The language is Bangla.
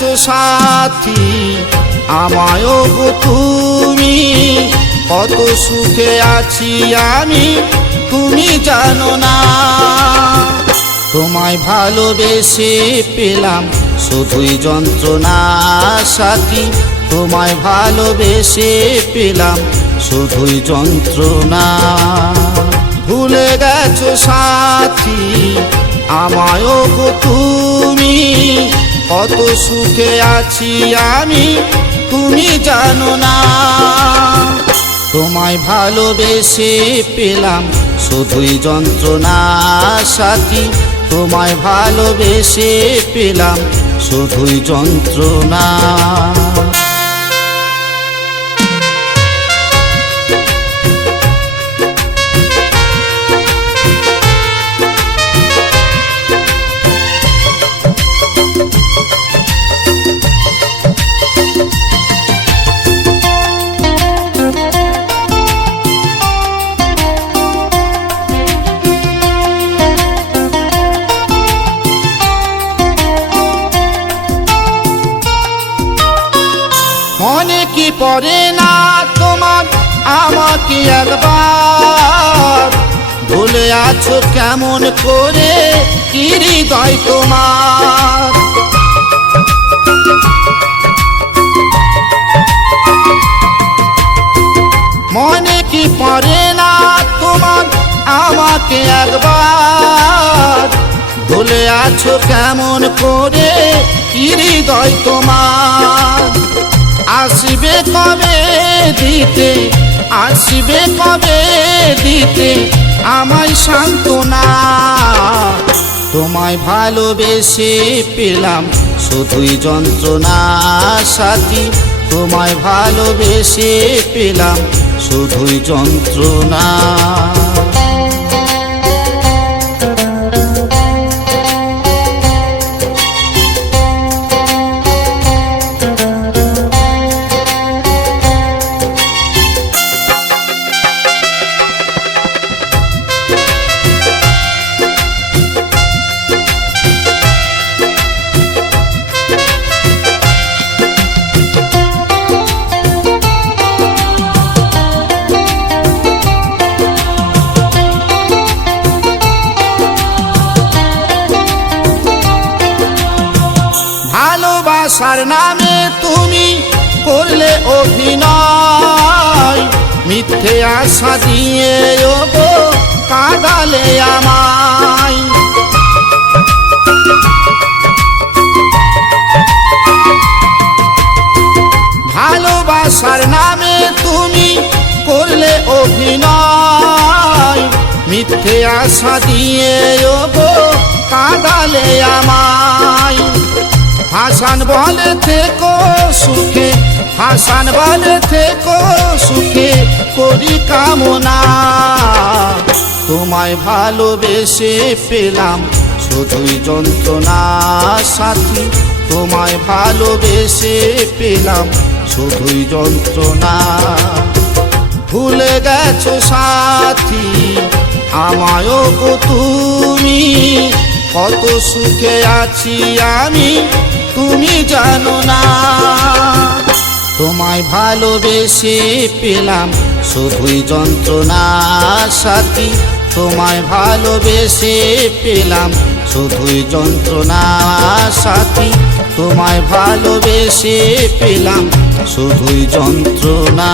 গেছো সাথী আমায়ও গো তুমি, কত সুখে আছি আমি তুমি জানো না। তোমায় ভালোবেসে পেলাম শুধুই যন্ত্রণা সাথী, তোমায় ভালোবেসে পেলাম শুধুই যন্ত্রণা। ভুলে গেছো সাথী আমায়ও গো তুমি, কত সুখে আছি আমি তুমি জানো না। তোমায় ভালোবেসে পেলাম শুধুই যন্ত্রণা সাথী, তোমায় ভালোবেসে পেলাম শুধুই যন্ত্রণা। মনে কি পড়ে না তোমার আমাকে একবার, ভুলে আছো কেমন করে কি হৃদয় তোমার। মনে কি পড়ে না তোমার আমাকে একবার, ভুলে আছো কেমন করে কি হৃদয় তোমার। আসবে কবে দিতে, আসবে কবে দিতে আমায় সান্ত্বনা। তোমায় ভালোবেসে পেলাম শুধুই যন্ত্রণা সাথী, তোমায় ভালোবেসে পেলাম শুধুই যন্ত্রণা। ভালোবাসার নামে তুমি করলে অভিনয়, মিথ্যে আশা দিয়ে ওগো কাঁদালে আমায়। ভালোবাসার নামে তুমি করলে অভিনয়, মিথ্যে আশা দিয়ে ওগো কাঁদালে আমায়। হাসান বলে থেকো সুখে, হাসান বলে থেকো সুখে করি কামনা। তোমায় ভালোবেসে পেলাম শুধুই যন্ত্রণা সাথী, তোমায় ভালোবেসে পেলাম শুধুই যন্ত্রণা। ভুলে গেছো সাথী আমায়ও গো তুমি, কত সুখে আছি আমি তুমি জানো না। তোমায় ভালোবেসে পেলাম শুধুই যন্ত্রণা সাথী, তোমায় ভালোবেসে পেলাম শুধুই যন্ত্রণা সাথী, তোমায় ভালোবেসে পেলাম শুধুই যন্ত্রণা।